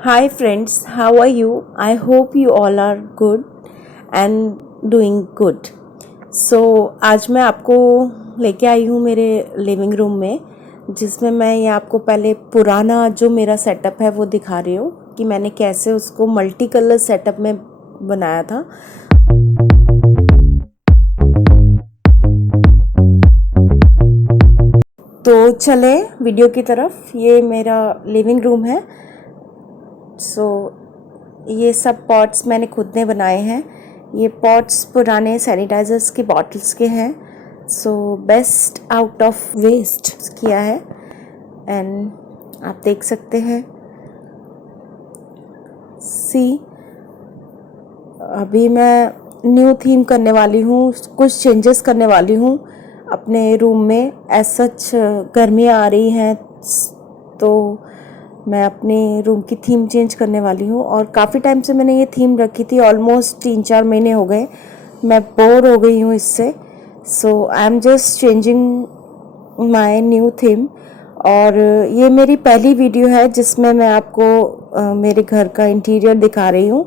Hi friends, how are you? I hope you all are good and doing good. आज मैं आपको लेके आई हूँ मेरे लिविंग रूम में, जिसमें मैं ये आपको पहले पुराना जो मेरा सेटअप है वो दिखा रही हूँ कि मैंने कैसे उसको मल्टी कलर सेटअप में बनाया था। तो चले वीडियो की तरफ। ये मेरा लिविंग रूम है। ये सब पॉट्स मैंने खुद ने बनाए हैं। ये पॉट्स पुराने सैनिटाइजर्स की बॉटल्स के हैं। बेस्ट आउट ऑफ वेस्ट किया है एंड आप देख सकते हैं। अभी मैं न्यू थीम करने वाली हूँ, कुछ चेंजेस करने वाली हूँ अपने रूम में। एज सच गर्मियाँ आ रही हैं तो मैं अपने रूम की थीम चेंज करने वाली हूँ। और काफ़ी टाइम से मैंने ये थीम रखी थी, ऑलमोस्ट 3-4 महीने हो गए। मैं बोर हो गई हूँ इससे। आई am just changing my new theme. और ये मेरी पहली वीडियो है जिसमें मैं आपको मेरे घर का इंटीरियर दिखा रही हूँ।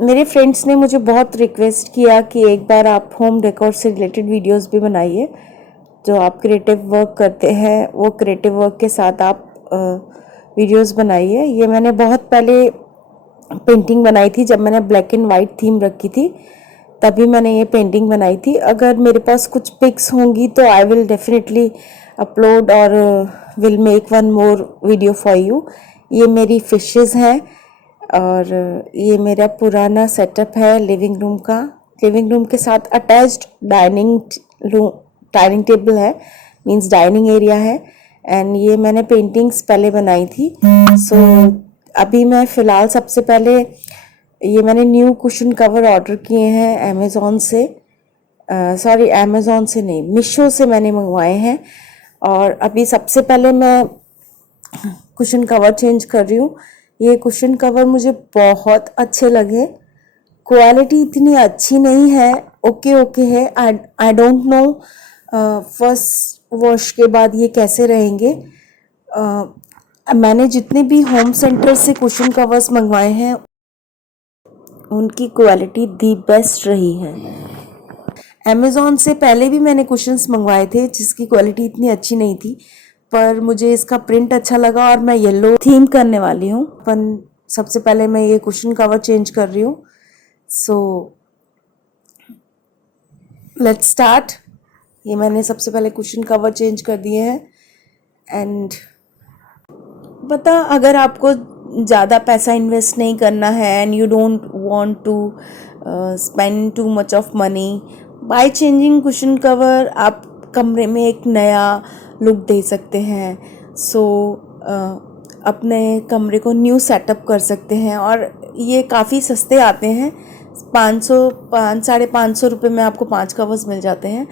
मेरे फ्रेंड्स ने मुझे बहुत रिक्वेस्ट किया कि एक बार आप होम डेकोर से रिलेटेड वीडियोस भी बनाइए। जो आप क्रिएटिव वर्क करते हैं वो क्रिएटिव वर्क के साथ आप वीडियोस बनाइए। ये मैंने बहुत पहले पेंटिंग बनाई थी, जब मैंने ब्लैक एंड वाइट थीम रखी थी तभी मैंने ये पेंटिंग बनाई थी। अगर मेरे पास कुछ पिक्स होंगी तो आई विल डेफिनेटली अपलोड और will make one more video for you. ये मेरी फिशेस हैं और ये मेरा पुराना सेटअप है लिविंग रूम का। लिविंग रूम के साथ अटैच्ड डाइनिंग टेबल है, मींस डाइनिंग एरिया है। एंड ये मैंने पेंटिंग्स पहले बनाई थी। अभी मैं फ़िलहाल सबसे पहले ये मैंने न्यू कुशन कवर ऑर्डर किए हैं अमेज़ॉन से। अमेज़ॉन से नहीं, मीशो से मैंने मंगवाए हैं। और अभी सबसे पहले मैं कुशन कवर चेंज कर रही हूँ। ये कुशन कवर मुझे बहुत अच्छे लगे। क्वालिटी इतनी अच्छी नहीं है, ओके ओके है। I don't know first wash के बाद ये कैसे रहेंगे। मैंने जितने भी होम सेंटर से कुशन कवर्स मंगवाए हैं उनकी क्वालिटी दी बेस्ट रही है। अमेज़ॉन से पहले भी मैंने कुशन्स मंगवाए थे जिसकी क्वालिटी इतनी अच्छी नहीं थी, पर मुझे इसका प्रिंट अच्छा लगा और मैं येलो थीम करने वाली हूँ। सबसे पहले मैं ये कुशन कवर चेंज कर रही हूँ। Let's start. ये मैंने सबसे पहले कुशन कवर चेंज कर दिए हैं। एंड अगर आपको ज़्यादा पैसा इन्वेस्ट नहीं करना है and you don't want to spend too much of money by changing cushion cover, आप कमरे में एक नया लुक दे सकते हैं। अपने कमरे को न्यू सेटअप कर सकते हैं। और ये काफ़ी सस्ते आते हैं, 500-550 रुपये में आपको 5 कवर्स मिल जाते हैं।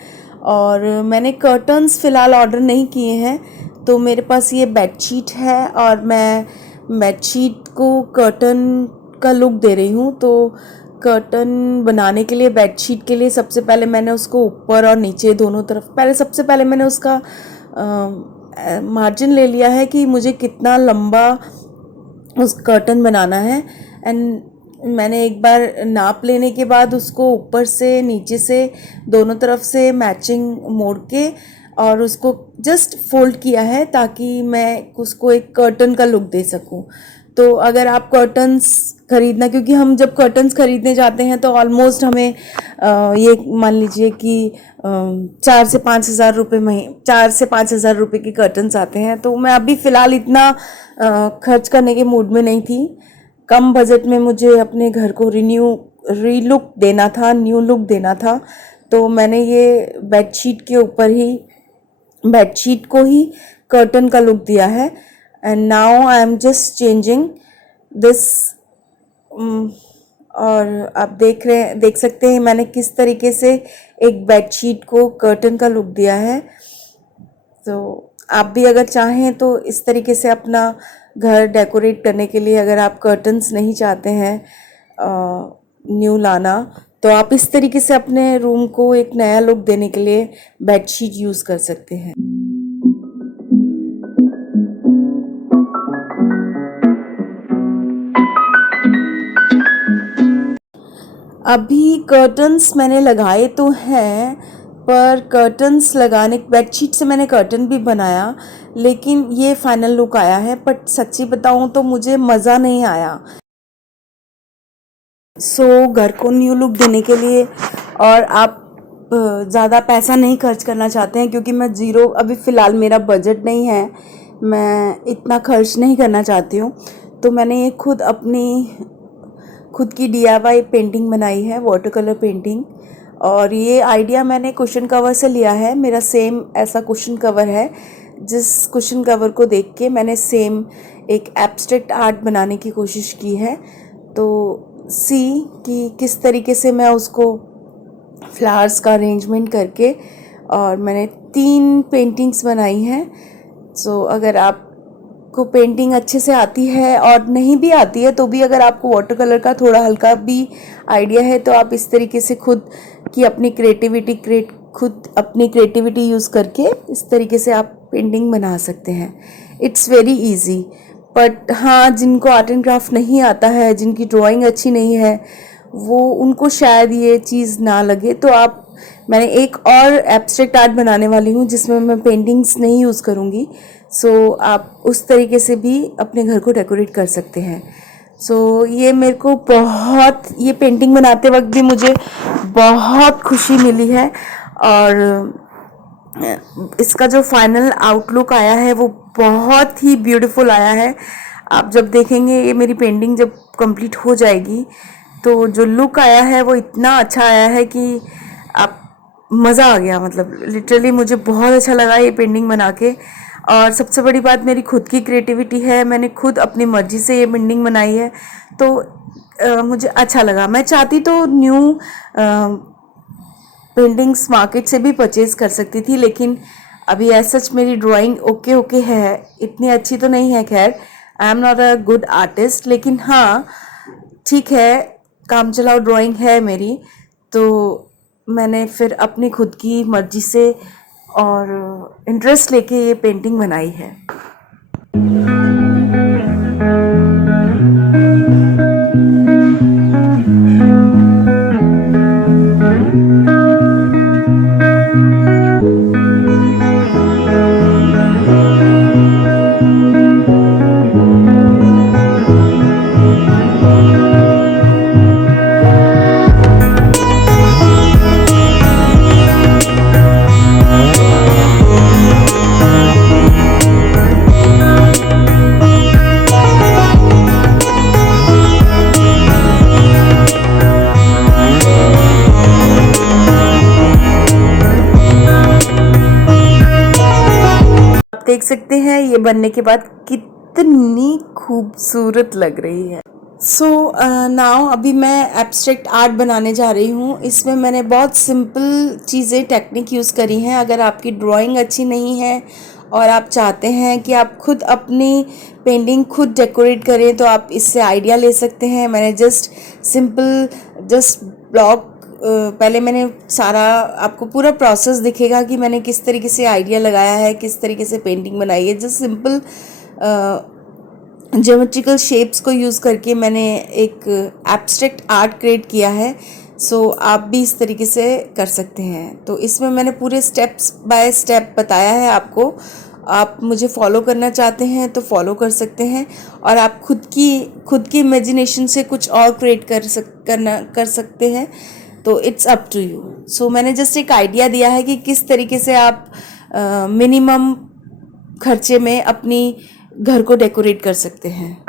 और मैंने कर्टन्स फ़िलहाल ऑर्डर नहीं किए हैं, तो मेरे पास ये बेडशीट है और मैं बेडशीट को कर्टन का लुक दे रही हूँ। तो कर्टन बनाने के लिए बेडशीट के लिए सबसे पहले मैंने उसको ऊपर और नीचे दोनों तरफ सबसे पहले मैंने उसका मार्जिन ले लिया है कि मुझे कितना लंबा उस कर्टन बनाना है। एंड मैंने एक बार नाप लेने के बाद उसको ऊपर से नीचे से दोनों तरफ से मैचिंग मोड़ के और उसको जस्ट फोल्ड किया है ताकि मैं उसको एक कर्टन का लुक दे सकूं। तो अगर आप कर्टन्स खरीदना, क्योंकि हम जब कर्टन्स खरीदने जाते हैं तो ऑलमोस्ट हमें ये मान लीजिए कि 4 से 5 हज़ार रुपये की कर्टन्स आते हैं। तो मैं अभी फ़िलहाल इतना खर्च करने के मूड में नहीं थी। कम बजट में मुझे अपने घर को रीलुक देना था, न्यू लुक देना था। तो मैंने ये बेडशीट को ही कर्टन का लुक दिया है। And now I am just changing this. और आप देख सकते हैं मैंने किस तरीके से एक बेडशीट को कर्टन का लुक दिया है। तो आप भी अगर चाहें तो इस तरीके से अपना घर डेकोरेट करने के लिए, अगर आप कर्टन्स नहीं चाहते हैं न्यू लाना, तो आप इस तरीके से अपने रूम को एक नया लुक देने के लिए बेडशीट यूज़ कर सकते हैं। अभी कर्टन्स मैंने लगाए तो हैं, पर कर्टन्स लगाने बेडशीट से मैंने कर्टन भी बनाया, लेकिन ये फाइनल लुक आया है। बट सच्ची बताऊँ तो मुझे मज़ा नहीं आया। घर को न्यू लुक देने के लिए और आप ज़्यादा पैसा नहीं खर्च करना चाहते हैं, क्योंकि मैं ज़ीरो अभी फ़िलहाल मेरा बजट नहीं है, मैं इतना खर्च नहीं करना चाहती हूँ, तो मैंने ये खुद की DIY पेंटिंग बनाई है, वाटर कलर पेंटिंग। और ये आइडिया मैंने कुशन कवर से लिया है। मेरा सेम ऐसा कुशन कवर है, जिस कुशन कवर को देख के मैंने सेम एक एब्स्ट्रैक्ट आर्ट बनाने की कोशिश की है। तो सी कि किस तरीके से मैं उसको फ्लावर्स का अरेंजमेंट करके, और मैंने 3 पेंटिंग्स बनाई हैं। अगर आपको पेंटिंग अच्छे से आती है और नहीं भी आती है तो भी, अगर आपको वाटर कलर का थोड़ा हल्का भी आइडिया है, तो आप इस तरीके से खुद अपनी क्रिएटिविटी यूज़ करके इस तरीके से आप पेंटिंग बना सकते हैं। It's very easy. बट हाँ, जिनको आर्ट एंड क्राफ्ट नहीं आता है, जिनकी ड्राइंग अच्छी नहीं है, वो उनको शायद ये चीज़ ना लगे। तो मैंने एक और एब्स्ट्रैक्ट आर्ट बनाने वाली हूँ, जिसमें मैं पेंटिंग्स नहीं यूज़ करूँगी। आप उस तरीके से भी अपने घर को डेकोरेट कर सकते हैं। ये मेरे को ये पेंटिंग बनाते वक्त भी मुझे बहुत खुशी मिली है, और इसका जो फाइनल आउटलुक आया है वो बहुत ही ब्यूटीफुल आया है। आप जब देखेंगे ये मेरी पेंटिंग जब कंप्लीट हो जाएगी, तो जो लुक आया है वो इतना अच्छा आया है कि आप मज़ा आ गया। मतलब लिटरली मुझे बहुत अच्छा लगा ये पेंटिंग बना के। और सबसे बड़ी बात, मेरी खुद की क्रिएटिविटी है, मैंने खुद अपनी मर्जी से ये पेंटिंग बनाई है, तो मुझे अच्छा लगा। मैं चाहती तो न्यू पेंटिंग्स मार्केट से भी परचेज कर सकती थी, लेकिन अभी ऐसा सच मेरी ड्राइंग ओके है, इतनी अच्छी तो नहीं है। खैर, I am not a good artist, लेकिन हाँ ठीक है, काम चलाओ ड्राइंग है मेरी। तो मैंने फिर अपनी खुद की मर्जी से और इंटरेस्ट लेके ये पेंटिंग बनाई है। देख सकते हैं ये बनने के बाद कितनी खूबसूरत लग रही है। नाउ अभी मैं एब्स्ट्रैक्ट आर्ट बनाने जा रही हूँ। इसमें मैंने बहुत सिंपल चीज़ें, टेक्निक यूज़ करी हैं। अगर आपकी ड्राइंग अच्छी नहीं है और आप चाहते हैं कि आप खुद अपनी पेंटिंग खुद डेकोरेट करें, तो आप इससे आइडिया ले सकते हैं। मैंने जस्ट ब्लॉक पहले मैंने सारा, आपको पूरा प्रोसेस दिखेगा कि मैंने किस तरीके से आइडिया लगाया है, किस तरीके से पेंटिंग बनाई है। जस्ट सिंपल ज्योमेट्रिकल शेप्स को यूज़ करके मैंने एक एब्स्ट्रैक्ट आर्ट क्रिएट किया है। आप भी इस तरीके से कर सकते हैं। तो इसमें मैंने पूरे स्टेप्स बाय स्टेप बताया है आपको। आप मुझे फॉलो करना चाहते हैं तो फॉलो कर सकते हैं, और आप खुद की इमेजिनेशन से कुछ और क्रिएट कर सकते हैं। तो इट्स अप टू यू। मैंने जस्ट एक आइडिया दिया है कि किस तरीके से आप मिनिमम खर्चे में अपनी घर को डेकोरेट कर सकते हैं।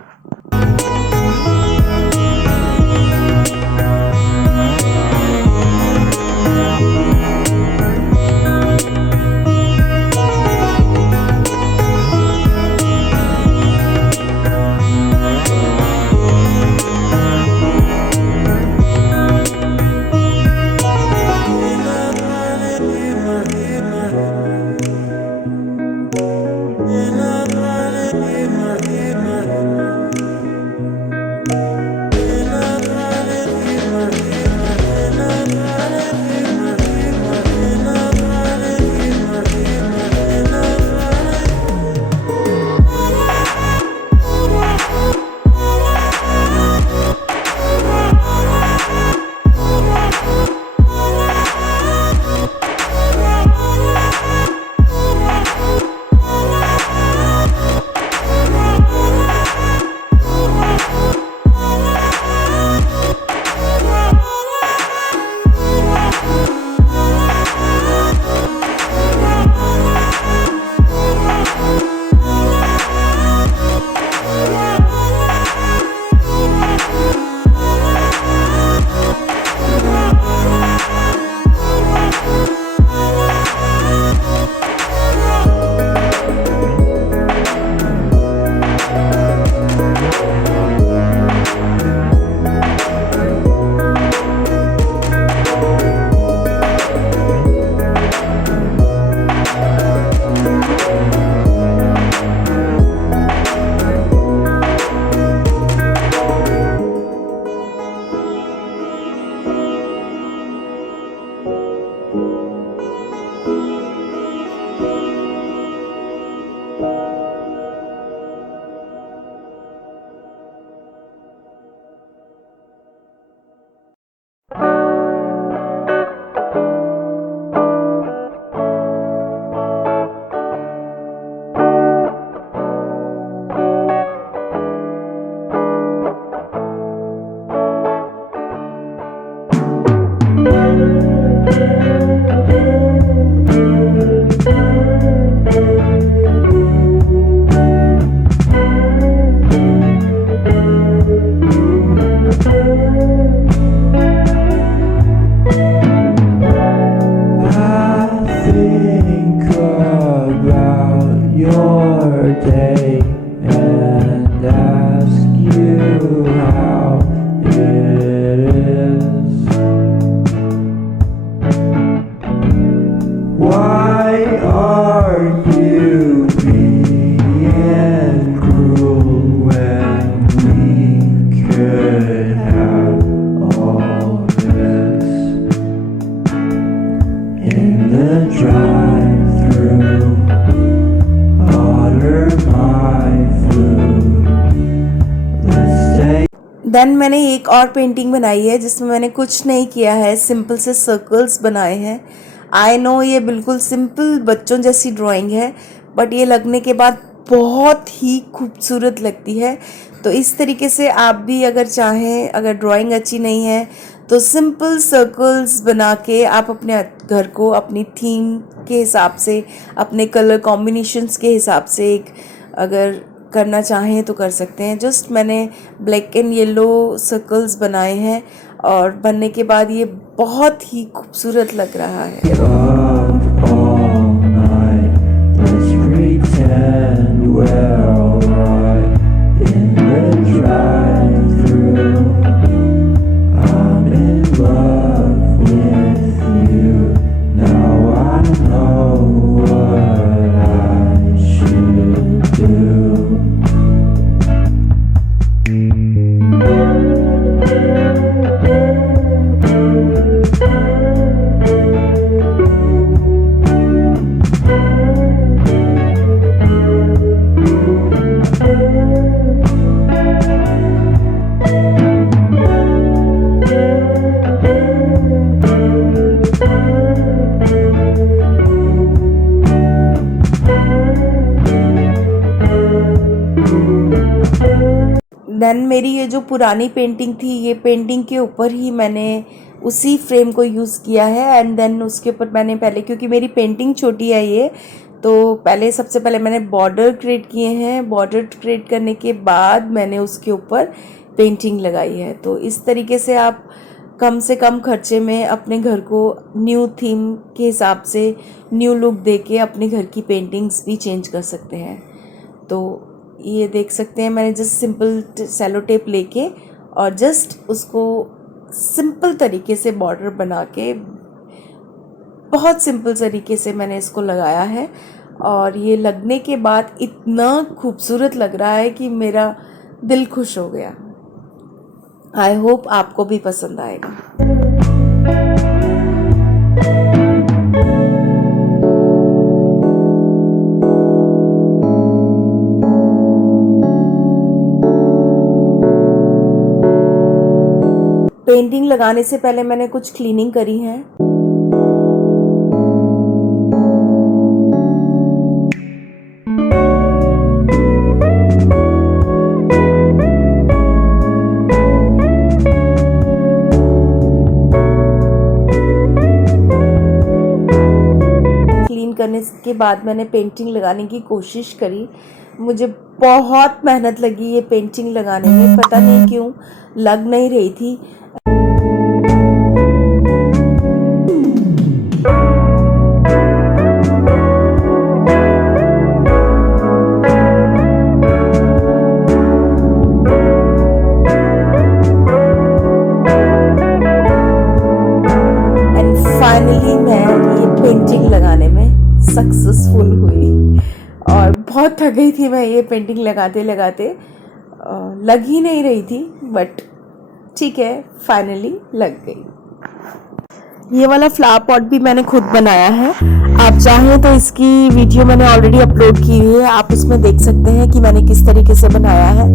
देन मैंने एक और पेंटिंग बनाई है जिसमें मैंने कुछ नहीं किया है, सिंपल से सर्कल्स बनाए हैं। आई नो ये बिल्कुल सिंपल बच्चों जैसी ड्राइंग है, बट ये लगने के बाद बहुत ही खूबसूरत लगती है। तो इस तरीके से आप भी अगर चाहें, अगर ड्राइंग अच्छी नहीं है तो सिंपल सर्कल्स बना के आप अपने घर को अपनी थीम के हिसाब से, अपने कलर कॉम्बिनेशंस के हिसाब से एक अगर करना चाहें तो कर सकते हैं। जस्ट मैंने ब्लैक एंड येलो सर्कल्स बनाए हैं और बनने के बाद ये बहुत ही खूबसूरत लग रहा है। देन मेरी ये जो पुरानी पेंटिंग थी, ये पेंटिंग के ऊपर ही मैंने उसी फ्रेम को यूज़ किया है। एंड देन उसके ऊपर मैंने पहले, क्योंकि मेरी पेंटिंग छोटी है ये, तो पहले सबसे पहले मैंने बॉर्डर क्रिएट किए हैं। बॉर्डर क्रिएट करने के बाद मैंने उसके ऊपर पेंटिंग लगाई है। तो इस तरीके से आप कम से कम खर्चे में अपने घर को न्यू थीम के हिसाब से न्यू लुक दे के अपने घर की पेंटिंग्स भी चेंज कर सकते हैं। तो ये देख सकते हैं, मैंने जस्ट सिंपल सेलो टेप लेके और जस्ट उसको सिंपल तरीके से बॉर्डर बना के बहुत सिंपल तरीके से मैंने इसको लगाया है। और ये लगने के बाद इतना खूबसूरत लग रहा है कि मेरा दिल खुश हो गया। आई होप आपको भी पसंद आएगा। पेंटिंग लगाने से पहले मैंने कुछ क्लीनिंग करी है। क्लीन करने के बाद मैंने पेंटिंग लगाने की कोशिश करी। मुझे बहुत मेहनत लगी ये पेंटिंग लगाने में, पता नहीं क्यों लग नहीं रही थी। फाइनली मैं ये पेंटिंग लगाने में सक्सेसफुल हुई और बहुत थक गई थी मैं ये पेंटिंग लगाते लगाते। लग ही नहीं रही थी, बट ठीक है, फाइनली लग गई। ये वाला फ्लावर पॉट भी मैंने खुद बनाया है। आप चाहें तो इसकी वीडियो मैंने ऑलरेडी अपलोड की हुई है, आप इसमें देख सकते हैं कि मैंने किस तरीके से बनाया है।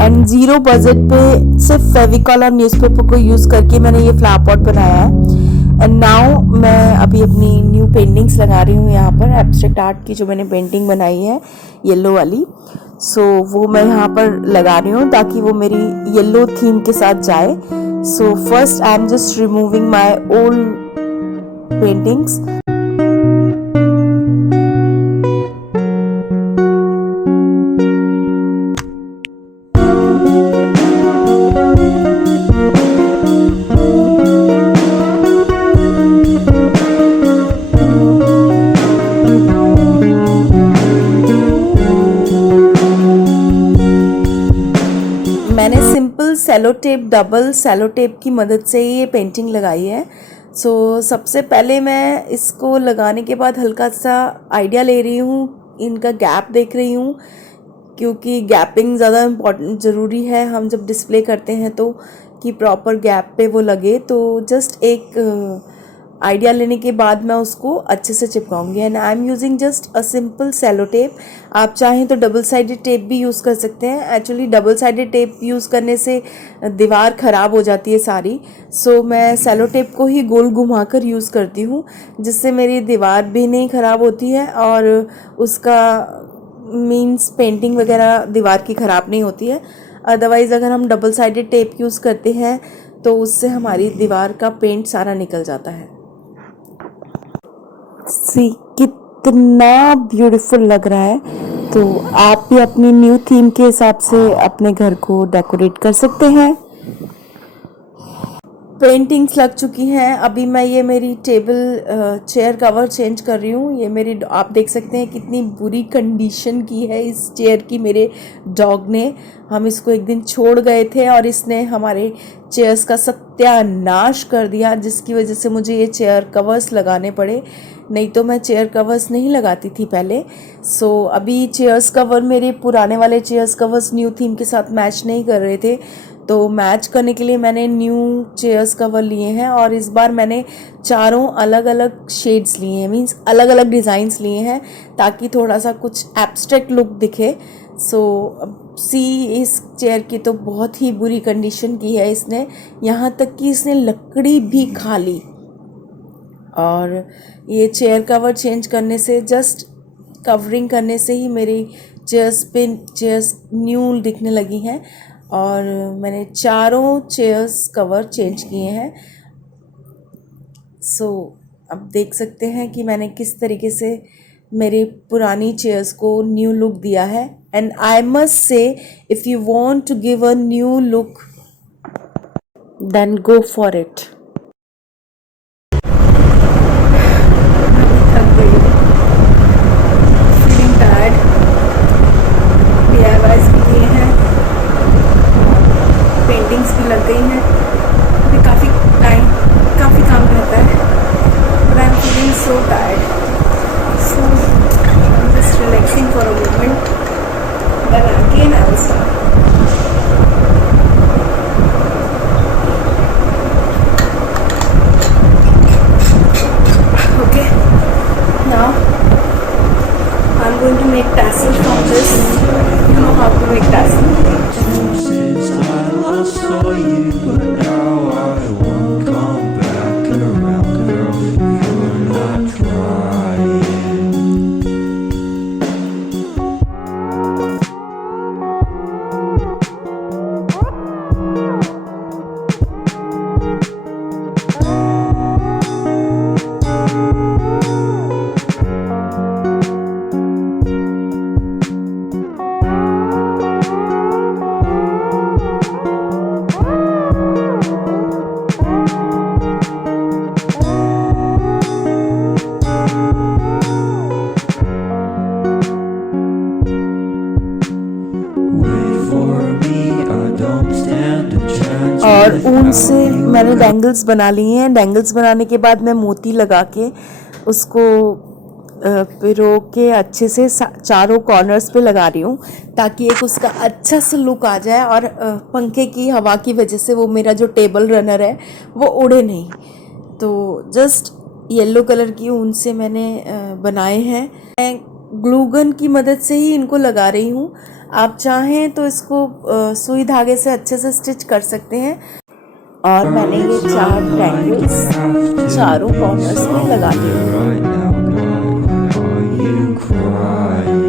एंड 0 बजट पे सिर्फ फेविकॉल और न्यूज़पेपर को यूज़ करके मैंने ये फ्लावर पॉट बनाया है। एंड नाउ मैं अभी अपनी न्यू पेंटिंग्स लगा रही हूँ यहाँ पर। एब्स्ट्रैक्ट आर्ट की जो मैंने पेंटिंग बनाई है येलो वाली, सो वो मैं यहाँ पर लगा रही हूँ ताकि वो मेरी येलो थीम के साथ जाए। So first I am just removing my old paintings. मैंने simple cello tape, double cello tape की मदद से ये पेंटिंग लगाई है। सो सबसे पहले मैं इसको लगाने के बाद हल्का सा आइडिया ले रही हूँ, इनका गैप देख रही हूँ, क्योंकि गैपिंग ज़्यादा इम्पोर्टेंट ज़रूरी है। हम जब डिस्प्ले करते हैं तो कि प्रॉपर गैप पे वो लगे। तो जस्ट एक आइडिया लेने के बाद मैं उसको अच्छे से चिपकाऊंगी। And I am using just a simple cello tape. आप चाहें तो डबल साइडेड टेप भी यूज़ कर सकते हैं। Actually double sided tape use करने से दीवार ख़राब हो जाती है सारी। सो मैं सेलो टेप को ही गोल घुमाकर यूज़ करती हूँ, जिससे मेरी दीवार भी नहीं ख़राब होती है और उसका मीन्स पेंटिंग वगैरह दीवार की ख़राब नहीं होती है। अदरवाइज़ अगर हम डबल साइडेड टेप यूज़ करते हैं तो उससे हमारी दीवार का पेंट सारा निकल जाता है। सी कितना ब्यूटीफुल लग रहा है। तो आप भी अपनी न्यू थीम के हिसाब से अपने घर को डेकोरेट कर सकते हैं। पेंटिंग्स लग चुकी हैं। अभी मैं ये मेरी टेबल चेयर कवर चेंज कर रही हूँ। ये मेरी, आप देख सकते हैं कितनी बुरी कंडीशन की है इस चेयर की मेरे डॉग ने। हम इसको एक दिन छोड़ गए थे और इसने हमारे चेयर्स का सत्यानाश कर दिया, जिसकी वजह से मुझे ये चेयर कवर्स लगाने पड़े। नहीं तो मैं चेयर कवर्स नहीं लगाती थी पहले। सो अभी चेयर्स कवर, मेरे पुराने वाले चेयर्स कवर्स न्यू थीम के साथ मैच नहीं कर रहे थे, तो मैच करने के लिए मैंने न्यू चेयर्स कवर लिए हैं। और इस बार मैंने चारों अलग अलग शेड्स लिए हैं, मींस अलग अलग डिज़ाइंस लिए हैं, ताकि थोड़ा सा कुछ एब्स्ट्रैक्ट लुक दिखे। सो सी, इस चेयर की तो बहुत ही बुरी कंडीशन की है इसने, यहाँ तक कि इसने लकड़ी भी खा ली। और ये चेयर कवर चेंज करने से, जस्ट कवरिंग करने से ही मेरी चेयर्स न्यू दिखने लगी हैं। और मैंने चारों चेयर्स कवर चेंज किए हैं। सो अब देख सकते हैं कि मैंने किस तरीके से मेरी पुरानी चेयर्स को न्यू लुक दिया है। And I must say, if you want to give a new look then go for it. थक गई हूँ, फीलिंग टायर्ड। DIYs भी किए हैं, पेंटिंग्स भी लग गई हैं। अभी काफ़ी काम रहता है, but I am feeling so tired. So I am just relaxing for a moment, then again I will start. Okay, now I'm going to make tassel from this. You know how to make tassel. Since I last saw you, but now I won't come back around, girl. You're not trying. और ऊन से मैंने डेंगल्स बना लिए हैं। डेंगल्स बनाने के बाद मैं मोती लगा के उसको पिरो के अच्छे से चारों कॉर्नर्स पे लगा रही हूँ, ताकि एक उसका अच्छा सा लुक आ जाए। और पंखे की हवा की वजह से वो मेरा जो टेबल रनर है वो उड़े नहीं। तो जस्ट येलो कलर की ऊन से मैंने बनाए हैं। मैं ग्लू गन की मदद से ही इनको लगा रही हूँ। आप चाहें तो इसको सुई धागे से अच्छे से स्टिच कर सकते हैं। और मैंने ये 4 ट्रायंगल्स चारों कॉर्नर्स में लगा दिए। Right now, girl, are you crying?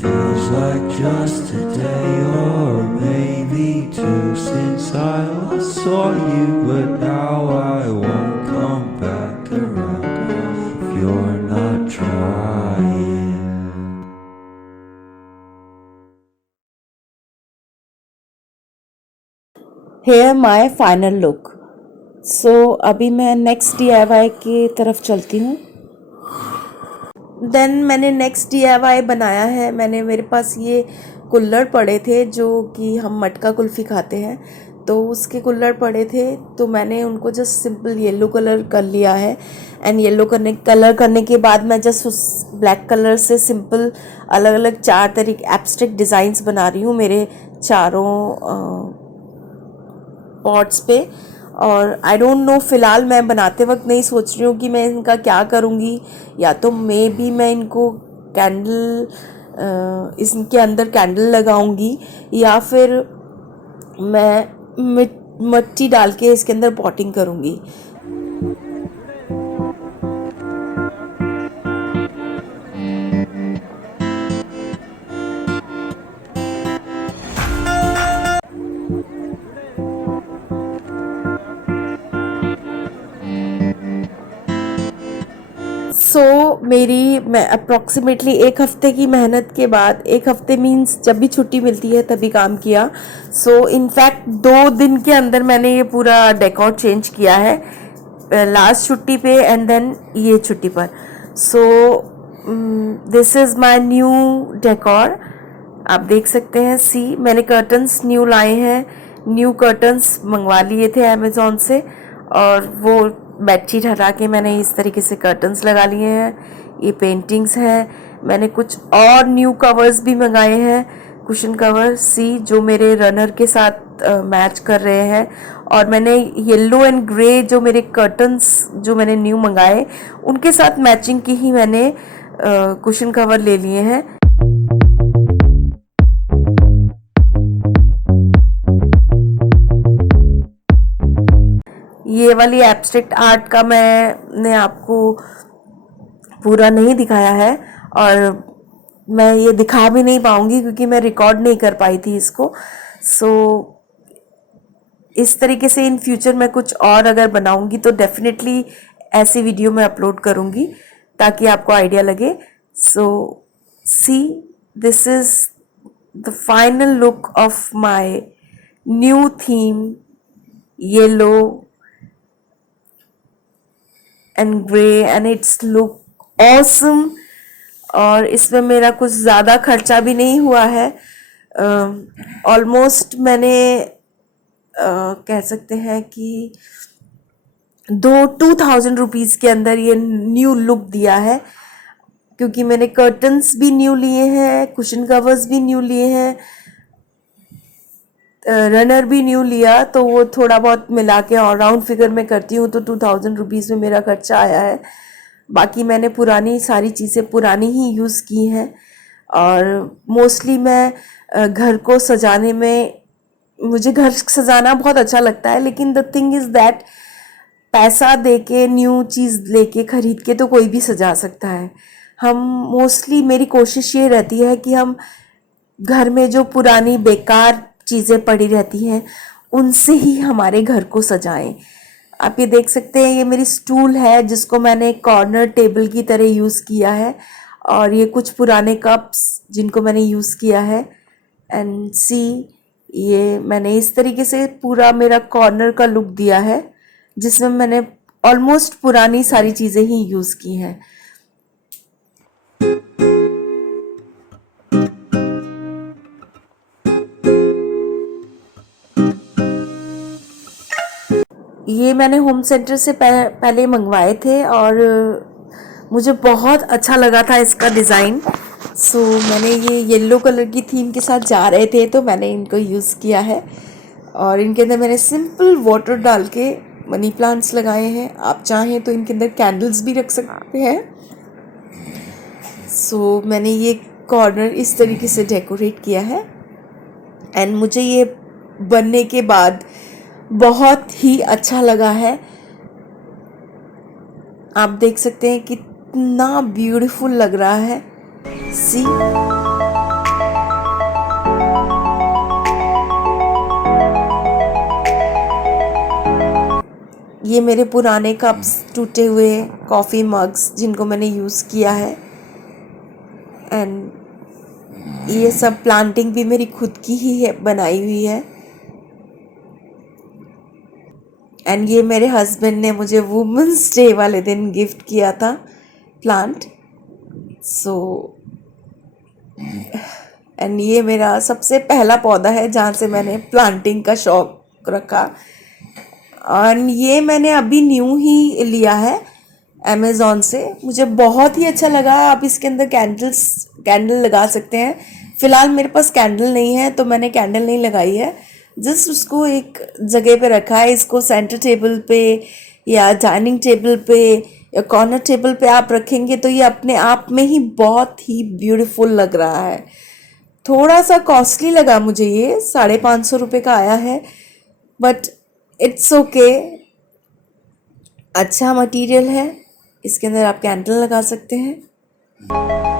Feels like just a day or maybe 2 since I last saw you, but now I won't come back around, girl, if you're not trying. Here my final look. So अभी मैं next DIY की तरफ चलती हूँ। Then मैंने next DIY बनाया है। मेरे पास ये कुल्हड़ पड़े थे, जो कि हम मटका कुल्फ़ी खाते हैं, तो उसके कुल्हड़ पड़े थे, तो मैंने उनको जस्ट सिंपल येलो कलर कर लिया है। एंड येलो कलर करने के बाद मैं जस्ट उस ब्लैक कलर से सिंपल अलग अलग 4 तरीके एब्स्ट्रैक्ट डिज़ाइंस बना रही हूँ मेरे चारों पॉट्स पे। और आई डोंट नो, फ़िलहाल मैं बनाते वक्त नहीं सोच रही हूँ कि मैं इनका क्या करूँगी। या तो मे बी मैं इनको कैंडल, इसके अंदर कैंडल लगाऊंगी, या फिर मैं मिट्टी डाल के इसके अंदर पॉटिंग करूँगी। मेरी मैं अप्रॉक्सीमेटली 1 हफ्ते की मेहनत के बाद, 1 हफ्ते मीन्स जब भी छुट्टी मिलती है तभी काम किया। इनफैक्ट 2 दिन के अंदर मैंने ये पूरा डेकोर चेंज किया है, लास्ट छुट्टी पे एंड देन ये छुट्टी पर। This is my new decor. आप देख सकते हैं, मैंने कर्टन्स न्यू लाए हैं, न्यू कर्टन्स मंगवा लिए थे अमेज़ॉन से, और वो बेडशीट हटा के मैंने इस तरीके से कर्टन्स लगा लिए हैं। ये पेंटिंग्स हैं। मैंने कुछ और न्यू कवर्स भी मंगाए हैं, कुशन कवर, जो मेरे रनर के साथ मैच कर रहे हैं। और मैंने येलो एंड ग्रे जो मेरे कर्टन्स जो मैंने न्यू मंगाए, उनके साथ मैचिंग की ही मैंने कुशन कवर ले लिए हैं। ये वाली एब्स्ट्रैक्ट आर्ट का मैंने आपको पूरा नहीं दिखाया है, और मैं ये दिखा भी नहीं पाऊंगी क्योंकि मैं रिकॉर्ड नहीं कर पाई थी इसको। इस तरीके से इन फ्यूचर मैं कुछ और अगर बनाऊंगी तो डेफिनेटली ऐसी वीडियो मैं अपलोड करूंगी ताकि आपको आइडिया लगे। This is the final look of my new theme, yellow and grey, and it's look awesome. और इसमें मेरा कुछ ज़्यादा खर्चा भी नहीं हुआ है। ऑलमोस्ट मैंने कह सकते हैं कि 2,000 रुपीज़ के अंदर ये न्यू लुक दिया है, क्योंकि मैंने कर्टन्स भी न्यू लिए हैं, कुशन कवर्स भी न्यू लिए हैं, रनर भी न्यू लिया। तो वो थोड़ा बहुत मिला के और राउंड फिगर में करती हूँ तो 2,000 रुपीज़ में मेरा खर्चा आया है। बाकी मैंने पुरानी सारी चीज़ें पुरानी ही यूज़ की हैं। और मोस्टली मैं घर को सजाने में, मुझे घर सजाना बहुत अच्छा लगता है, लेकिन द थिंग इज़ दैट पैसा दे के न्यू चीज़ लेके खरीद के तो कोई भी सजा सकता है। हम मोस्टली, मेरी कोशिश ये रहती है कि हम घर में जो पुरानी बेकार चीज़ें पड़ी रहती हैं उनसे ही हमारे घर को सजाएं। आप ये देख सकते हैं, ये मेरी स्टूल है जिसको मैंने कॉर्नर टेबल की तरह यूज़ किया है, और ये कुछ पुराने कप्स जिनको मैंने यूज़ किया है। एंड ये मैंने इस तरीके से पूरा मेरा कॉर्नर का लुक दिया है, जिसमें मैंने ऑलमोस्ट पुरानी सारी चीज़ें ही यूज़ की हैं। ये मैंने होम सेंटर से पहले मंगवाए थे और मुझे बहुत अच्छा लगा था इसका डिज़ाइन। मैंने ये येलो कलर की थीम के साथ जा रहे थे तो मैंने इनको यूज़ किया है, और इनके अंदर मैंने सिंपल वाटर डाल के मनी प्लांट्स लगाए हैं। आप चाहें तो इनके अंदर कैंडल्स भी रख सकते हैं। मैंने ये कॉर्नर इस तरीके से डेकोरेट किया है, एंड मुझे ये बनने के बाद बहुत ही अच्छा लगा है। आप देख सकते हैं कितना ब्यूटीफुल लग रहा है। ये मेरे पुराने कप्स, टूटे हुए कॉफ़ी मग्स जिनको मैंने यूज़ किया है, एंड ये सब प्लांटिंग भी मेरी खुद की ही है, बनाई हुई है। एंड ये मेरे हस्बैंड ने मुझे वुमेंस डे वाले दिन गिफ्ट किया था प्लांट। एंड ये मेरा सबसे पहला पौधा है जहाँ से मैंने प्लांटिंग का शौक रखा, और ये मैंने अभी न्यू ही लिया है अमेज़ॉन से। मुझे बहुत ही अच्छा लगा। आप इसके अंदर कैंडल लगा सकते हैं। फ़िलहाल मेरे पास कैंडल नहीं है तो मैंने कैंडल नहीं लगाई है, जस्ट उसको एक जगह पे रखा है। इसको सेंटर टेबल पे या डाइनिंग टेबल पे या कॉर्नर टेबल पे आप रखेंगे तो ये अपने आप में ही बहुत ही ब्यूटीफुल लग रहा है। थोड़ा सा कॉस्टली लगा मुझे, ये 550 रुपये का आया है, बट इट्स ओके। अच्छा मटेरियल है, इसके अंदर आप कैंडल लगा सकते हैं।